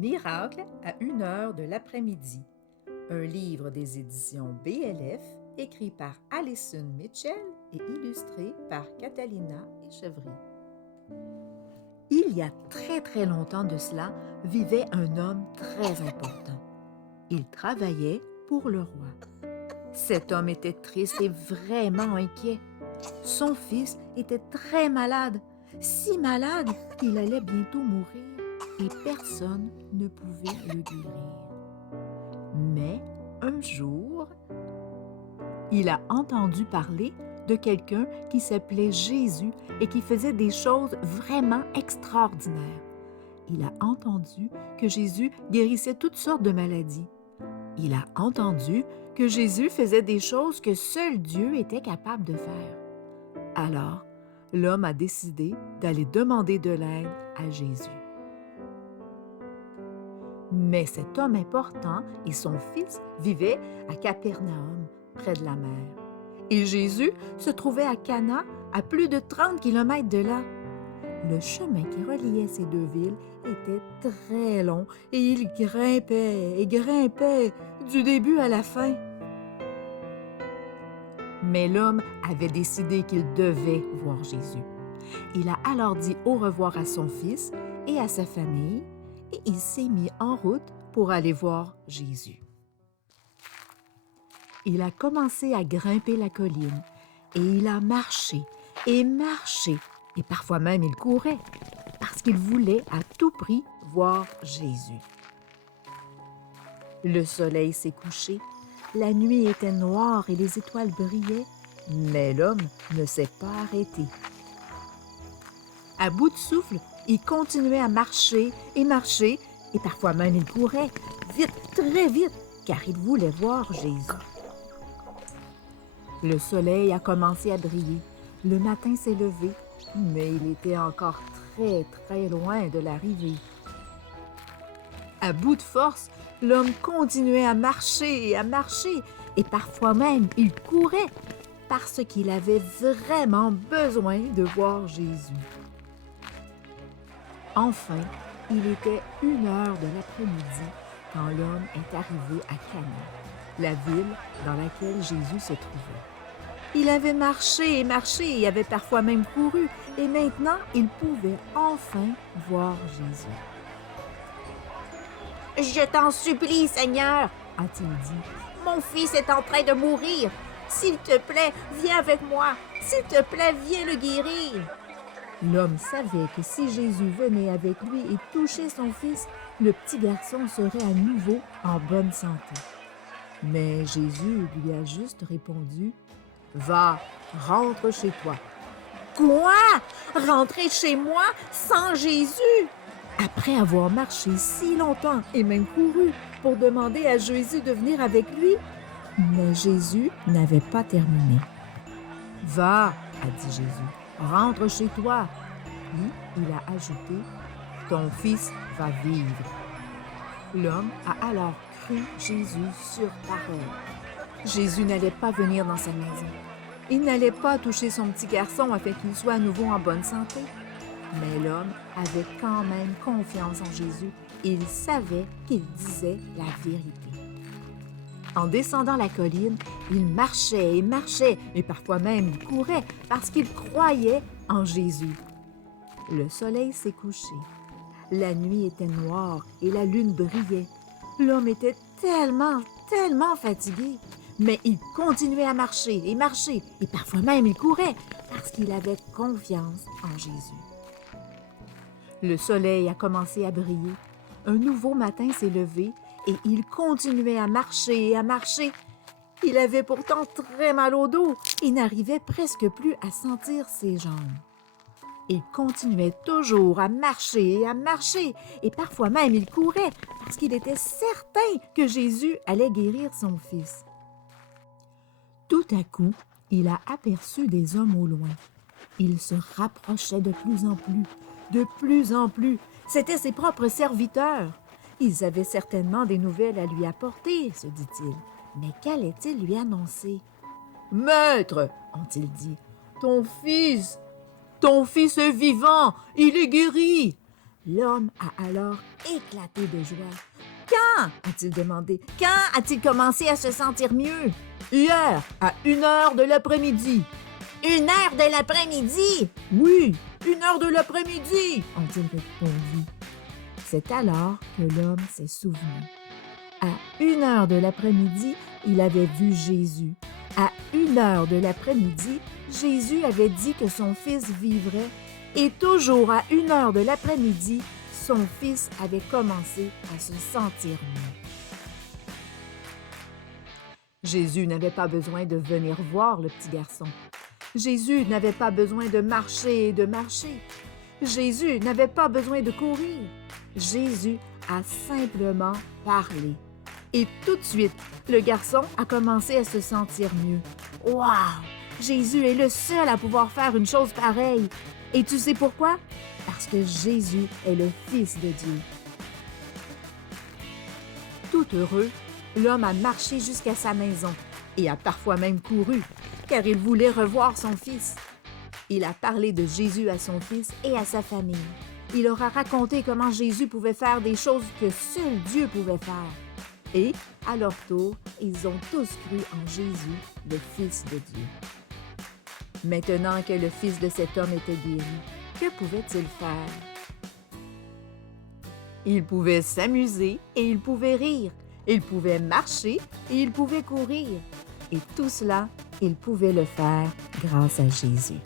Miracle à 1 heure de l'après-midi. Un livre des éditions BLF, écrit par Alison Mitchell et illustré par Catalina Echevry. Il y a très longtemps de cela, vivait un homme très important. Il travaillait pour le roi. Cet homme était triste et vraiment inquiet. Son fils était très malade, si malade qu'il allait bientôt mourir et personne ne pouvait le guérir. Mais un jour, il a entendu parler de quelqu'un qui s'appelait Jésus et qui faisait des choses vraiment extraordinaires. Il a entendu que Jésus guérissait toutes sortes de maladies. Il a entendu que Jésus faisait des choses que seul Dieu était capable de faire. Alors, l'homme a décidé d'aller demander de l'aide à Jésus. Mais cet homme important et son fils vivaient à Capernaum, près de la mer. Et Jésus se trouvait à Cana, à plus de 30 kilomètres de là. Le chemin qui reliait ces deux villes était très long et il grimpait et grimpait du début à la fin. Mais l'homme avait décidé qu'il devait voir Jésus. Il a alors dit au revoir à son fils et à sa famille et il s'est mis en route pour aller voir Jésus. Il a commencé à grimper la colline et il a marché et marché et parfois même il courait parce qu'il voulait à tout prix voir Jésus. Le soleil s'est couché, la nuit était noire et les étoiles brillaient, mais l'homme ne s'est pas arrêté. À bout de souffle, il continuait à marcher et parfois même il courait, vite, très vite, car il voulait voir Jésus. Le soleil a commencé à briller, le matin s'est levé, mais il était encore très loin de l'arrivée. À bout de force, l'homme continuait à marcher et parfois même il courait, parce qu'il avait vraiment besoin de voir Jésus. Enfin, il était 1 heure de l'après-midi quand l'homme est arrivé à Cana, la ville dans laquelle Jésus se trouvait. Il avait marché et avait parfois même couru, et maintenant il pouvait enfin voir Jésus. « Je t'en supplie, Seigneur, a-t-il dit, mon fils est en train de mourir. S'il te plaît, viens avec moi. S'il te plaît, viens le guérir. » L'homme savait que si Jésus venait avec lui et touchait son fils, le petit garçon serait à nouveau en bonne santé. Mais Jésus lui a juste répondu « Va, rentre chez toi. »« Quoi? Rentrer chez moi sans Jésus? » Après avoir marché si longtemps et même couru pour demander à Jésus de venir avec lui, mais Jésus n'avait pas terminé. « Va, a dit Jésus, rentre chez toi. » Puis il a ajouté « Ton fils va vivre. » L'homme a alors cru Jésus sur parole. Jésus n'allait pas venir dans sa maison. Il n'allait pas toucher son petit garçon afin qu'il soit à nouveau en bonne santé. Mais l'homme avait quand même confiance en Jésus et il savait qu'il disait la vérité. En descendant la colline, il marchait et parfois même il courait parce qu'il croyait en Jésus. Le soleil s'est couché. La nuit était noire et la lune brillait. L'homme était tellement fatigué. Mais il continuait à marcher et parfois même il courait parce qu'il avait confiance en Jésus. Le soleil a commencé à briller. Un nouveau matin s'est levé et il continuait à marcher Il avait pourtant très mal au dos et n'arrivait presque plus à sentir ses jambes. Il continuait toujours à marcher et parfois même il courait parce qu'il était certain que Jésus allait guérir son fils. Tout à coup, il a aperçu des hommes au loin. Ils se rapprochaient de plus en plus. C'étaient ses propres serviteurs. Ils avaient certainement des nouvelles à lui apporter, se dit-il. Mais qu'allait-il lui annoncer? « Maître, ont-ils dit, ton fils est vivant, il est guéri. » L'homme a alors éclaté de joie. Quand a-t-il demandé? Quand a-t-il commencé à se sentir mieux? Hier, à 1 heure de l'après-midi. 1 heure de l'après-midi? Oui, 1 heure de l'après-midi, ont-ils répondu. C'est alors que l'homme s'est souvenu. À 1 heure de l'après-midi, il avait vu Jésus. À 1 heure de l'après-midi, Jésus avait dit que son fils vivrait. Et toujours à 1 heure de l'après-midi, son fils avait commencé à se sentir mieux. Jésus n'avait pas besoin de venir voir le petit garçon. Jésus n'avait pas besoin de marcher et de marcher. Jésus n'avait pas besoin de courir. Jésus a simplement parlé. Et tout de suite, le garçon a commencé à se sentir mieux. Waouh! Jésus est le seul à pouvoir faire une chose pareille. Et tu sais pourquoi? Parce que Jésus est le Fils de Dieu. Tout heureux, l'homme a marché jusqu'à sa maison et a parfois même couru, car il voulait revoir son fils. Il a parlé de Jésus à son fils et à sa famille. Il leur a raconté comment Jésus pouvait faire des choses que seul Dieu pouvait faire. Et, à leur tour, ils ont tous cru en Jésus, le Fils de Dieu. Maintenant que le fils de cet homme était guéri, que pouvait-il faire? Il pouvait s'amuser et il pouvait rire. Il pouvait marcher et il pouvait courir. Et tout cela, il pouvait le faire grâce à Jésus.